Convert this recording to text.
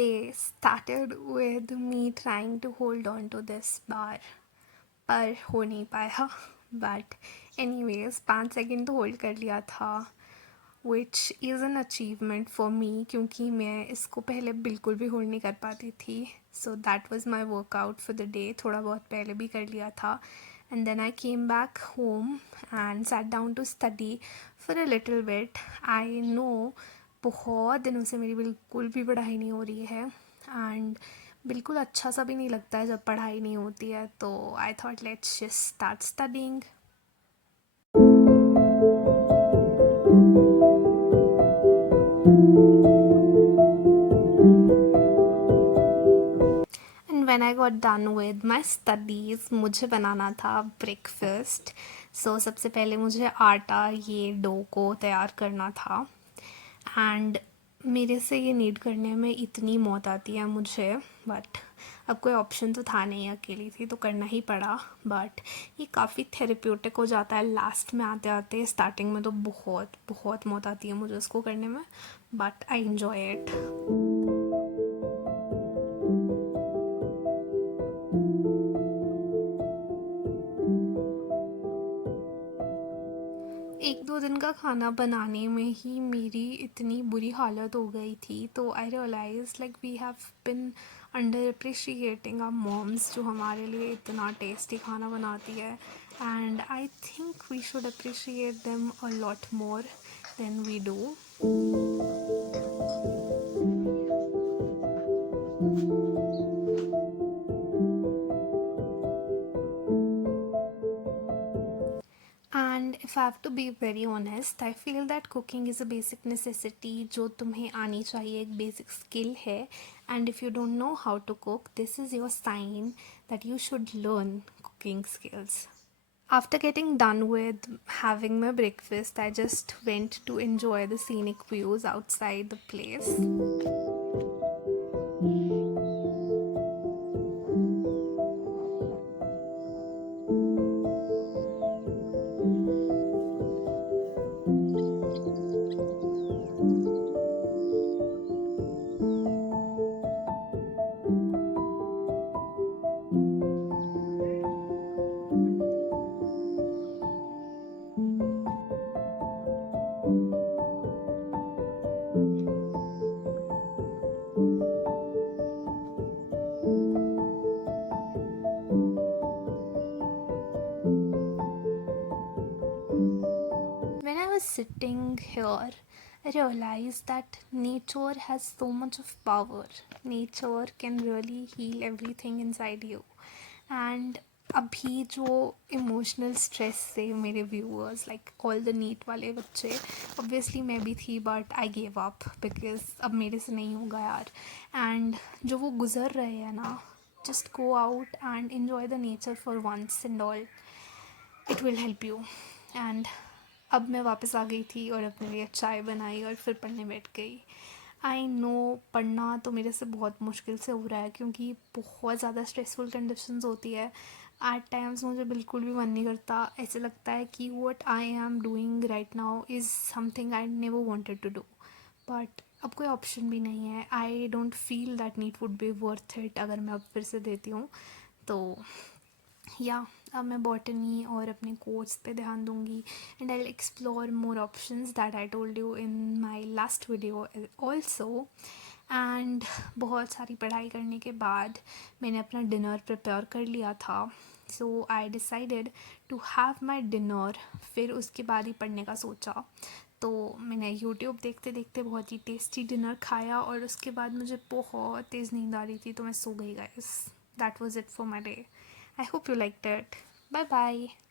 day started with me trying to hold on to this bar, पर हो नहीं पाया. बट anyways 5 सेकेंड तो होल्ड कर लिया था, which is an achievement for me, क्योंकि मैं इसको पहले बिल्कुल भी होल्ड नहीं कर पाती थी. So that was my workout for the day. थोड़ा बहुत पहले भी कर लिया था. And then I came back home and sat down to study for a little bit. I know बहुत दिनों से मेरी बिल्कुल भी पढ़ाई नहीं हो रही है, एंड बिल्कुल अच्छा सा भी नहीं लगता है जब पढ़ाई नहीं होती है. तो I thought let's just start studying. And when I got done with my studies मुझे बनाना था ब्रेकफास्ट. सो सबसे पहले मुझे आटा, ये डो को तैयार करना था. एंड मेरे से ये नीड करने में इतनी मौत आती है मुझे, बट अब कोई ऑप्शन तो था नहीं, अकेली थी तो करना ही पड़ा. बट ये काफ़ी थेरेप्यूटिक हो जाता है लास्ट में आते आते. स्टार्टिंग में तो बहुत बहुत मौत आती है मुझे उसको करने में, बट आई एन्जॉय इट. 1-2 दिन का खाना बनाने में ही मेरी इतनी बुरी हालत हो गई थी. तो I realise like we have been underappreciating our moms, जो हमारे लिए इतना टेस्टी खाना बनाती है. And I think we should appreciate them a lot more than we do. And if I have to be very honest, I feel that cooking is a basic necessity, जो तुम्हें आनी चाहिए, एक बेसिक स्किल है. And if you don't know how to cook, this is your sign that you should learn cooking skills. After getting done with having my breakfast, I just went to enjoy the scenic views outside the place. When I was sitting here, I realized that nature has so much of power. Nature can really heal everything inside you. And अभी जो emotional stress से मेरे viewers, like all the NEET वाले बच्चे, obviously मैं भी थी, but I gave up because अब मेरे से नहीं होगा यार. एंड जो वो गुज़र रहे हैं ना, just go out and enjoy the nature for once and all. It will help you. And अब मैं वापस आ गई थी और अपने लिए चाय बनाई और फिर पढ़ने बैठ गई. आई नो पढ़ना तो मेरे से बहुत मुश्किल से हो रहा है, क्योंकि बहुत ज़्यादा स्ट्रेसफुल कंडीशंस होती है. एट टाइम्स मुझे बिल्कुल भी मन नहीं करता. ऐसे लगता है कि what I am doing right now is something I never wanted to do. But अब कोई ऑप्शन भी नहीं है. I don't feel that NEET would be worth it अगर मैं अब फिर से देती हूँ. तो या अब मैं बॉटनी और अपने कोर्स पे ध्यान दूँगी. And I explore more options that I told you in my last video also. And बहुत सारी पढ़ाई करने के बाद मैंने अपना डिनर प्रिपेयर कर लिया था. So I decided to have my dinner. फिर उसके बाद ही पढ़ने का सोचा. तो मैंने यूट्यूब देखते देखते बहुत ही टेस्टी डिनर खाया, और उसके बाद मुझे बहुत तेज़ नींद आ रही थी, तो मैं सो गई guys. That was it for my day. I hope you liked it. Bye bye.